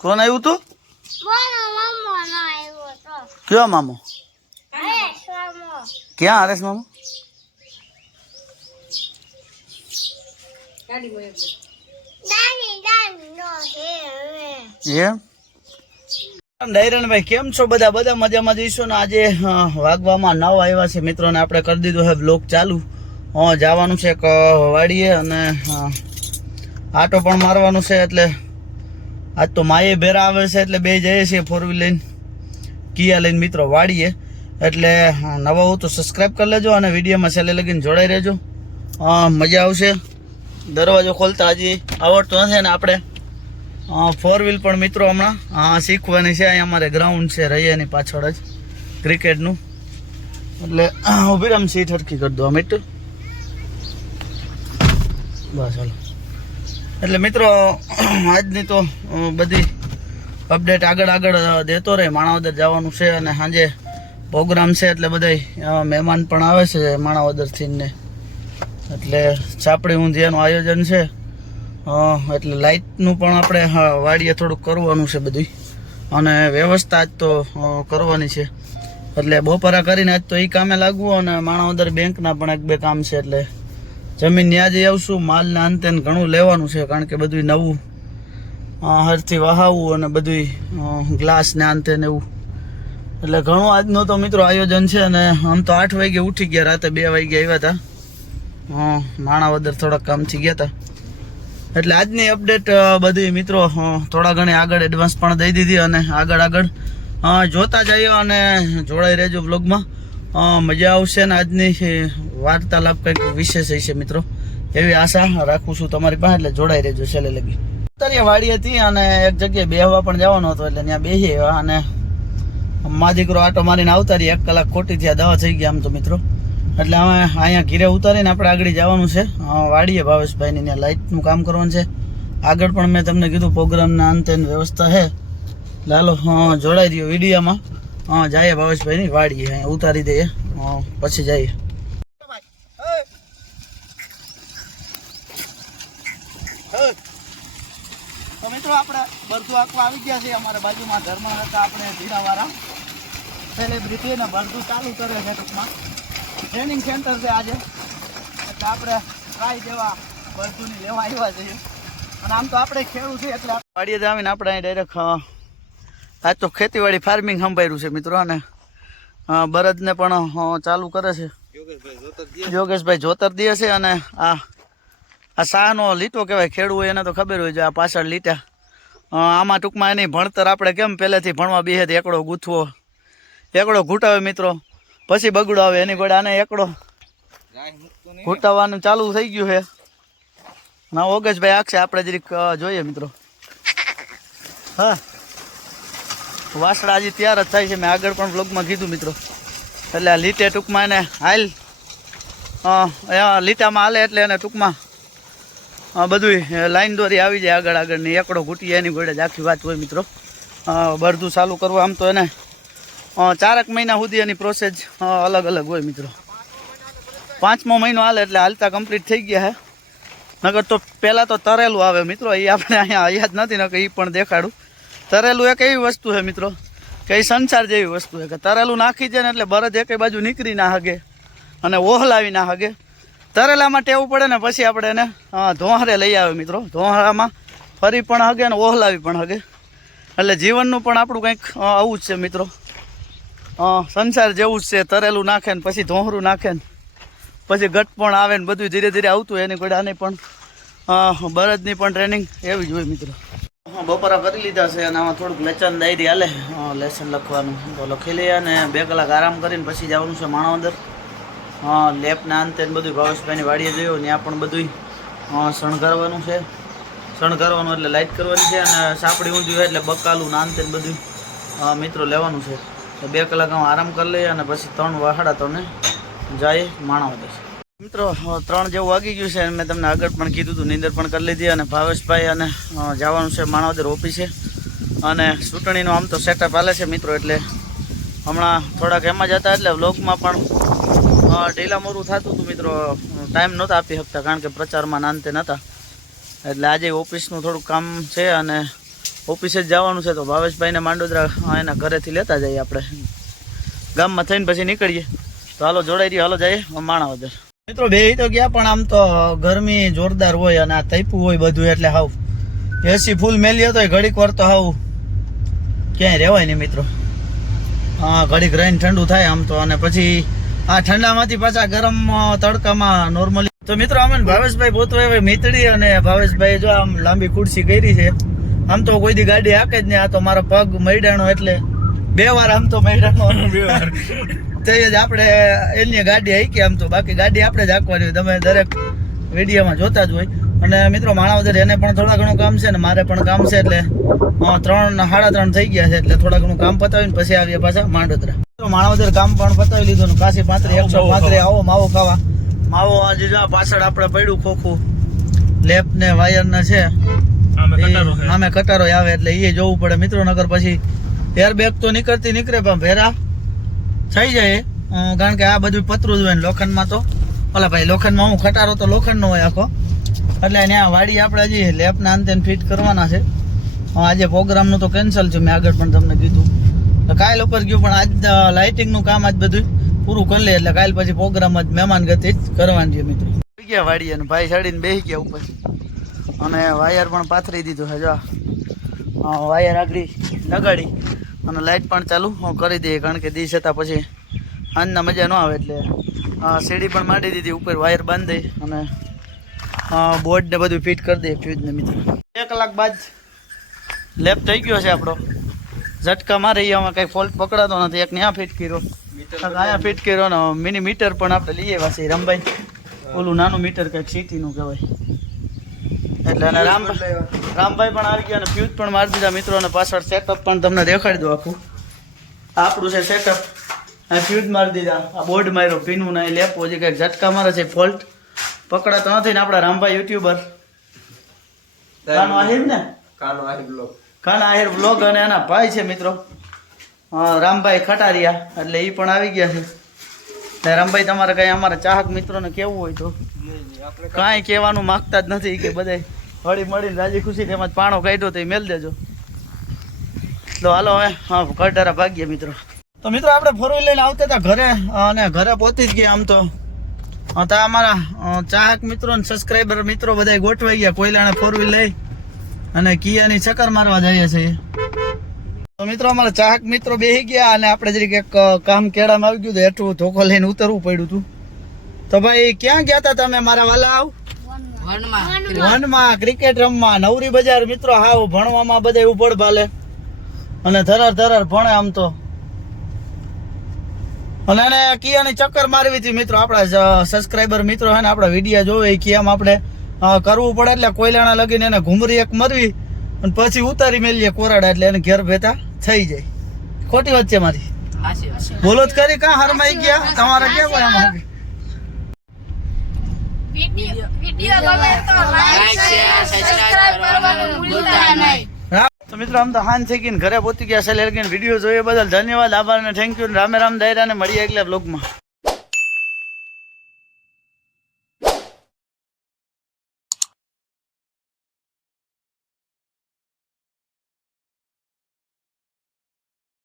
કોણ આવ્યું તું? કયો મામો? ક્યાં હરેશ મામો? એમ ડાયરનભાઈ કેમ છો બધા? બધા મજામાં જઈશું ને આજે વાગવામાં 9 આવ્યા છે મિત્રોને આપણે કરી દીધું છે બ્લોગ ચાલુ. જવાનું છે વાડીએ અને આટો પણ મારવાનું છે. એટલે આજ તો માએ ભેરા આવે છે એટલે બે જઈએ છીએ 4 વ્હીલ લઈને, કિયા લઈને મિત્રો વાડીએ. એટલે નવા હું તો સબસ્ક્રાઈબ કરી લેજો અને વિડીયોમાં છેલ્લે લગીને જોડાઈ રહેજો, મજા આવશે. દરવાજો ખોલતા હજી આવડતો નથી ને આપણે 4 વ્હીલ પણ મિત્રો હમણાં શીખવાની છે. અહીંયા અમારે ગ્રાઉન્ડ છે રૈયાની પાછળ જ ક્રિકેટનું. એટલે ઊભી રામ સીટ હરખી કરી દો મીઠું બસ હાલો. એટલે મિત્રો આજની તો બધી અપડેટ આગળ દેતો રહે. માણાવદર જવાનું છે અને સાંજે પ્રોગ્રામ છે એટલે બધા મહેમાન પણ આવે છે માણાવદરથી ને. એટલે છાપડી ઊંધિયાનું આયોજન છે. એટલે લાઇટનું પણ આપણે વાડીએ થોડુંક કરવાનું છે બધું, અને વ્યવસ્થા આજ તો કરવાની છે. એટલે બપોરા કરીને આજ તો એ કામે લાગવું અને માણાવદર બેંકના પણ 1-2 કામ છે. એટલે જમીન ત્યાં જઈ આવશું. માલના અંતે ઘણું લેવાનું છે કારણ કે બધું નવું હરથી વહાવવું અને બધું ગ્લાસ ને અંતે ને એવું. એટલે ઘણું આજનો તો મિત્રો આયોજન છે. અને આમ તો 8 વાગે ઉઠી ગયા, રાતે 2 વાગે આવ્યા હતા. માણાવદર થોડાક કામથી ગયા હતા. એટલે આજની અપડેટ બધી મિત્રો થોડા ઘણી આગળ એડવાન્સ પણ દઈ દીધી અને આગળ જોતા જઈએ અને જોડાઈ રહેજો બ્લોગમાં. મજા આવશે ને આજની વાર્તાલાપ કંઈક વિશેષ હશે મિત્રો, એવી આશા રાખું છું તમારી પાસે. એટલે જોડાઈ રહેજો છેલ્લે લગી. અત્યારે વાડી હતી અને એક જગ્યાએ બેહવા પણ જવાનો હતો એટલે ત્યાં બેસી અને મા દીકરો આટો મારીને આવતા રહી. 1 કલાક ખોટી થયા, દવા થઈ ગયા આમ તો મિત્રો. એટલે અમે અહીંયા ઘીરે ઉતારીને આપણે આગળ જવાનું છે વાડીએ ભાવેશભાઈની. ત્યાં લાઇટનું કામ કરવાનું છે. આગળ પણ મેં તમને કીધું પ્રોગ્રામના અંતે વ્યવસ્થા છે. લાલો જોડાઈ રહ્યો વિડીયોમાં. જઈએ ભાવેશભાઈની વાડીએ, અહીંયા ઉતારી દઈએ પછી જઈએ. તો મિત્રો આપણે બરધું આખવા આવી ગયા છે. અમારા બાજુમાં ઘરમાં હતા આપણે ધીરાવાળા સેલિબ્રિટી ને બરધું ચાલુ કરે છે. ટૂંકમાં ટ્રેનિંગ સેન્ટર છે આજે, એટલે આપણે ટ્રાય જેવા બરધુની લેવા આવ્યા છીએ. અને આમ તો આપણે ખેડૂત છે એટલે વાડીએ જ આવીને આપણે અહીં ડાયરેક્ટ આજ તો ખેતીવાડી ફાર્મિંગ સંભાળ્યું છે મિત્રો. અને બળદને પણ ચાલુ કરે છે યોગેશભાઈ જોતરદીએ છે. અને આ શાહનો લીટો કહેવાય, ખેડૂત હોય એને તો ખબર હોય. જો આ પાછળ લીટા આમાં ટૂંકમાં એની ભણતર આપણે કેમ પહેલેથી ભણવા બેસે એકડો ગૂંથવો, એકડો ઘૂંટાવે મિત્રો, પછી બગડો આવે એની ગોળે આને એકડો ઘૂંટાવાનું ચાલુ થઈ ગયું છે. ના ઓગેશભાઈ આખશે આપણે જરીક જોઈએ મિત્રો. હા વાસડા હજી તૈયાર જ થાય છે. મેં આગળ પણ બ્લોગમાં કીધું મિત્રો. એટલે આ લીટે ટૂંકમાં એને લીટામાં હાલે એટલે એને ટૂંકમાં બધું લાઈન દોરી આવી જાય આગળની. એકડો ઘૂંટી એની ગોળે જ આખી વાત હોય મિત્રો. બરધું ચાલુ કરવું આમ તો એને 4 મહિના સુધી એની પ્રોસેસ અલગ હોય મિત્રો. 5મો મહિનો હાલે એટલે હાલતા કમ્પ્લીટ થઈ ગયા છે. નગર તો પહેલાં તો તરેલું આવે મિત્રો. એ આપણે અહીંયા યાદ નથી ને કે એ પણ દેખાડું. તરેલું એક એવી વસ્તુ છે મિત્રો કે એ સંસાર જેવી વસ્તુ છે કે તરેલું નાખી જાય ને એટલે બળદ એકે બાજુ નીકળી ના હગે અને ઓહલાવી ના હગે. તરેલામાં ટેવું પડે ને પછી આપણે એને ધોહારે લઈ આવે મિત્રો. ધોહારામાં ફરી પણ હગે ને ઓહલાવી પણ હગે. એટલે જીવનનું પણ આપણું કંઈક આવું જ છે મિત્રો. સંસાર જેવું જ છે. તરેલું નાખે ને પછી ધોહરું નાખે ને પછી ગટ પણ આવે ને બધું ધીરે ધીરે આવતું એની ગોડાને પણ બળદની પણ ટ્રેનિંગ એવી જ હોય મિત્રો. બપોરા કરી લીધા છે અને આમાં થોડુંક લેચન ડાયરી હાલે, લેસન લખવાનું તો લખી લઈએ અને 2 કલાક આરામ કરીને પછી જવાનું છે માણાવદર. લેપના અંતે બધું ભાવેશભાઈની વાડીએ જોયું ત્યાં પણ બધું શણગારવાનું છે. શણગારવાનું એટલે લાઇટ કરવાની છે અને સાપડી ઊંધી હોય એટલે બકાલું ના અંતે બધું મિત્રો લેવાનું છે. તો 2 કલાક આરામ કરી લઈએ અને પછી 3:30 જાય માણાવદર. મિત્રો 3 જેવું વાગી ગયું છે. મેં તમને આગળ પણ કીધું હતું, નીંદર પણ કરી લીધી. અને ભાવેશભાઈ અને જવાનું છે માણાવદર ઓફિસે. અને ચૂંટણીનું આમ તો સેટઅપ હાલે છે મિત્રો. એટલે હમણાં થોડાક એમાં જતા એટલે વ્લોગમાં પણ ઢીલા મોરું થતું હતું મિત્રો. ટાઈમ નહોતા આપી શકતા કારણ કે પ્રચારમાં નાનતે નહોતા. એટલે આજે ઓફિસનું થોડુંક કામ છે અને ઓફિસે જ જવાનું છે તો ભાવેશભાઈને માંડોદરા એના ઘરેથી લેતા જઈએ આપણે ગામમાં થઈને પછી નીકળીએ તો હાલો જોડાઈ રહ્યો હાલો જઈએ માણાવદર મિત્રો બે તો ગયા પણ આમ તો ગરમી જોરદાર હોય અને આ તૈપું હોય બધું એટલે હાવ એસી ફૂલ મેલી હતો ઘડીક વાર તો હાવ ક્યાંય રહેવાય નહીં મિત્રો હા ઘડીક રહીને ઠંડુ થાય આમ તો અને પછી આ ઠંડામાંથી પાછા ગરમ તડકામાં નોર્મલી તો મિત્રો અમે ભાવેશભાઈ ગોતવા મીતડી અને ભાવેશભાઈ જો આમ લાંબી ખુરશી કરી છે આમ તો કોઈ દી ગાડી હાકે જ નહીં આ તો મારો પગ મૈડાણો એટલે 2 વાર આમ તો મૈડાણો 2 વાર તે જ આપણે એની ગાડી હાકી આમ તો બાકી ગાડી આપણે જ હાંકવાની હોય તમે દરેક વિડીયોમાં જોતા જ હોય અને મિત્રો માણાવદર એને પણ થોડા ઘણું કામ છે ને મારે પણ કામ છે એટલે 3 સાડા 3 થઈ ગયા છે એટલે થોડા ઘણું કામ પતાવીને પછી આવીએ પાછા માંડોદરા માણાવદર કામ પણ પતાવી લીધું ને પાછી 135 આવો માવો ખાવા માવો આજે જો પાછળ આપણે પડ્યું ખોખું લેપ ને વાયર ને છે સામે કટારો આવે એટલે એ જોવું પડે મિત્રો નગર પછી એર બેગ તો નીકળે પણ ભેરા થઈ જાય કારણ કે આ બધું પતરું જ હોય ને લોખંડમાં તો ઓલા ભાઈ લોખંડમાં હું ખટારો તો લોખંડનો હોય આખો એટલે ત્યાં વાડી આપણે હજી લેપના અંતે ફિટ કરવાના છે આજે પ્રોગ્રામનું તો કેન્સલ છે મેં આગળ પણ તમને કીધું તો કાલ ઉપર ગયું પણ આજ લાઇટિંગનું કામ આજ બધું પૂરું કરી લે એટલે કાલ પછી પ્રોગ્રામ જ મહેમાન ગતિ જ કરવાની છે મિત્રો ગયા વાડી અને ભાઈ ચડીને બેસી ગયા ઉપર અને વાયર પણ પાથરી દીધું છે જો વાયર આગળ લગાડી અને લાઇટ પણ ચાલુ કરી દઈએ કારણ કે દી છતાં પછી આજના મજા ન આવે એટલે સીડી પણ માંડી દીધી ઉપર વાયર બાંધી અને બોર્ડ ને બધું ફિટ કરી દઈએ ફ્યુઝને મિત્રો 2 કલાક બાદ લેપ થઈ ગયો છે આપણો ઝટકા મારી એમાં કંઈ ફોલ્ટ પકડાતો નથી એક ત્યાં ફિટ કર્યો અહીંયા ફિટ કર્યો ને મિની મીટર પણ આપણે લઈએ પાછી રામભાઈ ઓલું નાનું મીટર કંઈક સિટીનું કહેવાય એટલે અને રામભાઈ પણ આવી ગયા અને ફ્યુઝ પણ મારી દીધા મિત્રો અને પાછળ સેટઅપ પણ તમને દેખાડી દો આખું આપણું છે સેટઅપ આ ફ્યુઝ મારી દીધા આ બોર્ડ માર્યો પીનું ને લેપો જે કંઈક ઝટકા મારે છે ફોલ્ટ પકડાતો નથી ને આપણા રામભાઈ યુટ્યુબર કાનો આહિર ને કાના આહિર બ્લોગ અને એના ભાઈ છે મિત્રો રામભાઈ ખટારિયા એટલે એ પણ આવી ગયા છે રામભાઈ તમારે કઈ અમારા ચાહક મિત્રોને કેવું હોય તો કાંઈ કહેવાનું માગતા જ નથી કે બધા હળી મળીને રાજી ખુશી તેમાં પાણો કાઢ્યો તો એ મેલ દેજો તો હાલો હવે હા કટારા ભાગ્ય મિત્રો તો મિત્રો આપણે 4 વ્હીલ લઈને આવતા હતા ઘરે અને ઘરે પહોંચી જ ગયા આમ તો અમારા ચાહક મિત્રો અને સબસ્ક્રાઈબર મિત્રો બધા ગોઠવાઈ ગયા કોયલાને 4 વ્હીલ લઈ અને કિયાની ચક્કર મારવા જઈએ છીએ તો મિત્રો અમારા ચાહક મિત્રો બેસી ગયા અને આપણે જરીક એક કામ કેળામાં આવી ગયું તો હેઠું ધોકો લઈને ઉતરવું પડ્યું હતું તો ભાઈ ક્યાં ગયા હતા તમે મારા વાલા વનમાં ક્રિકેટ રમવા નવરી બજાર મિત્રો હાવ ભણવામાં બધા ઉપડ ભાલે અને ધરાર ભણે આમ તો અને એને કિયાની ચક્કર મારવી હતી મિત્રો આપણા સબસ્ક્રાઈબર મિત્રો હે ને આપણા વિડીયો જોવે કિયામ આપણે કરવું પડે એટલે કોયલાણા લગીને એને ઘૂમરી એક મરવી અને પછી ઉતારી મેલીએ કોરાડા એટલે એને ઘેર ભેતા થઈ જાય ખોટી વાત છે મારી બોલો જ કરી કાં હરમાઈ ગયા તમારે કેમ હોય આમાં વિડિયો ગમે તો લાઈક શેર સબસ્ક્રાઇબ કરવાનું ભૂલતા નહીં તો મિત્રો આમ તો હાન થઈ ગઈ ઘરે પહોંચી ગયા છે એટલે વિડીયો જોઈએ બદલ ધન્યવાદ આભાર અને થેન્ક યુ રામે રામ દાયરા ને મળીએ એકલા બ્લોગમાં